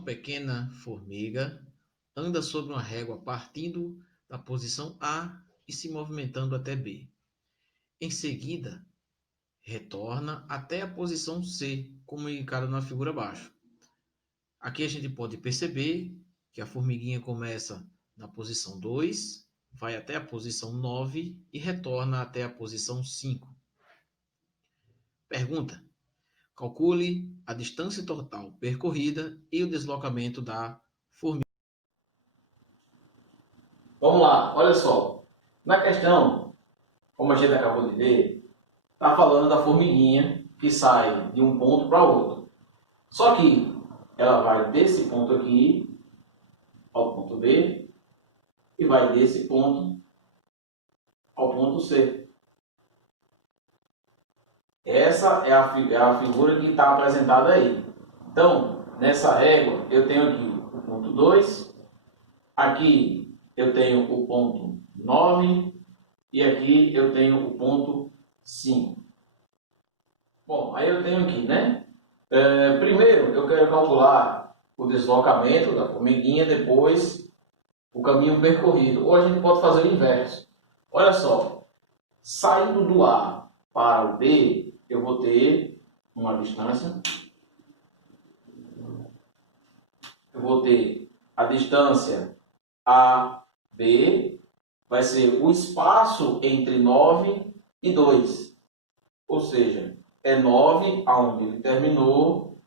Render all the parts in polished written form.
Uma pequena formiga anda sobre uma régua partindo da posição A e se movimentando até B. Em seguida, retorna até a posição C, como indicado na figura abaixo. Aqui a gente pode perceber que a formiguinha começa na posição 2, vai até a posição 9 e retorna até a posição 5. Pergunta: calcule a distância total percorrida e o deslocamento da formiga. Vamos lá, olha só. Na questão, como a gente acabou de ver, está falando da formiguinha que sai de um ponto para outro. Só que ela vai desse ponto aqui ao ponto B e vai desse ponto ao ponto C. Essa é a figura que está apresentada aí. Então, nessa régua, eu tenho aqui o ponto 2, aqui eu tenho o ponto 9 e aqui eu tenho o ponto 5. Bom, aí eu tenho aqui, né? Primeiro, eu quero calcular o deslocamento da formiguinha, depois o caminho percorrido. Ou a gente pode fazer o inverso. Olha só, saindo do A para o B, eu vou ter uma distância. Eu vou ter a distância AB, vai ser o espaço entre 9 e 2. Ou seja, é 9 aonde ele terminou,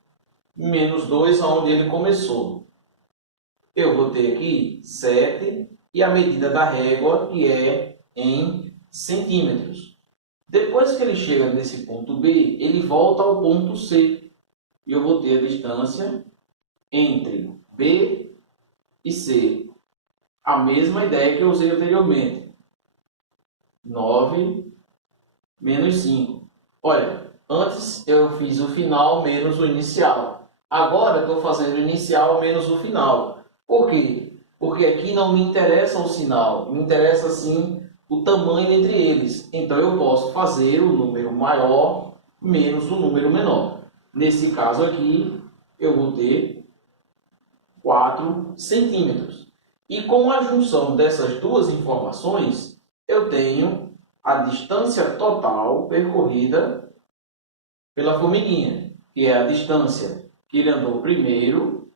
menos 2 aonde ele começou. Eu vou ter aqui 7 e a medida da régua, que é em centímetros. Depois que ele chega nesse ponto B, ele volta ao ponto C. E eu vou ter a distância entre B e C. A mesma ideia que eu usei anteriormente. 9 menos 5. Olha, antes eu fiz o final menos o inicial. Agora eu estou fazendo o inicial menos o final. Por quê? Porque aqui não me interessa o sinal, me interessa sim o tamanho entre eles. Então eu posso fazer o número maior menos o número menor. Nesse caso aqui, eu vou ter 4 centímetros. E com a junção dessas duas informações, eu tenho a distância total percorrida pela formiguinha, que é a distância que ele andou primeiro,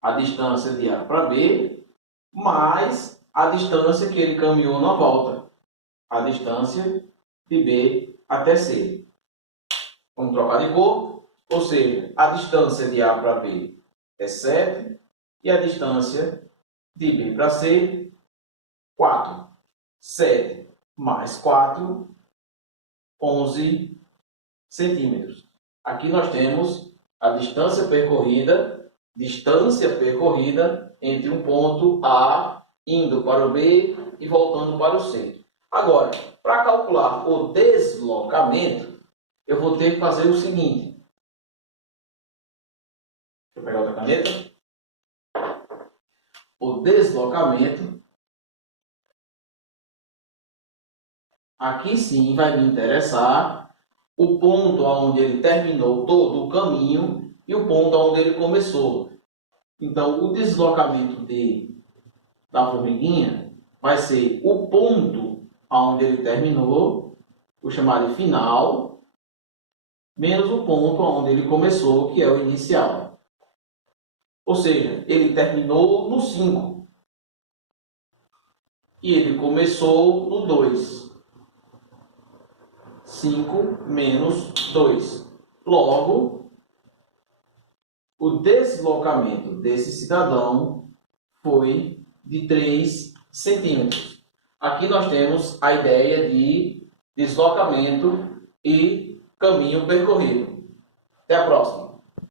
a distância de A para B, mais a distância que ele caminhou na volta, a distância de B até C. Vamos trocar de cor, ou seja, a distância de A para B é 7 e a distância de B para C, 4. 7 mais 4, 11 centímetros. Aqui nós temos a distância percorrida entre um ponto A indo para o B e voltando para o C. Agora, para calcular o deslocamento, eu vou ter que fazer o seguinte. Deixa eu pegar outra caneta. O deslocamento, aqui sim vai me interessar o ponto onde ele terminou todo o caminho e o ponto onde ele começou. Então, o deslocamento da formiguinha vai ser o ponto onde ele terminou, vou chamar de final, menos o ponto onde ele começou, que é o inicial. Ou seja, ele terminou no 5 e ele começou no 2. 5 menos 2. Logo, o deslocamento desse cidadão foi de 3 centímetros. Aqui nós temos a ideia de deslocamento e caminho percorrido. Até a próxima.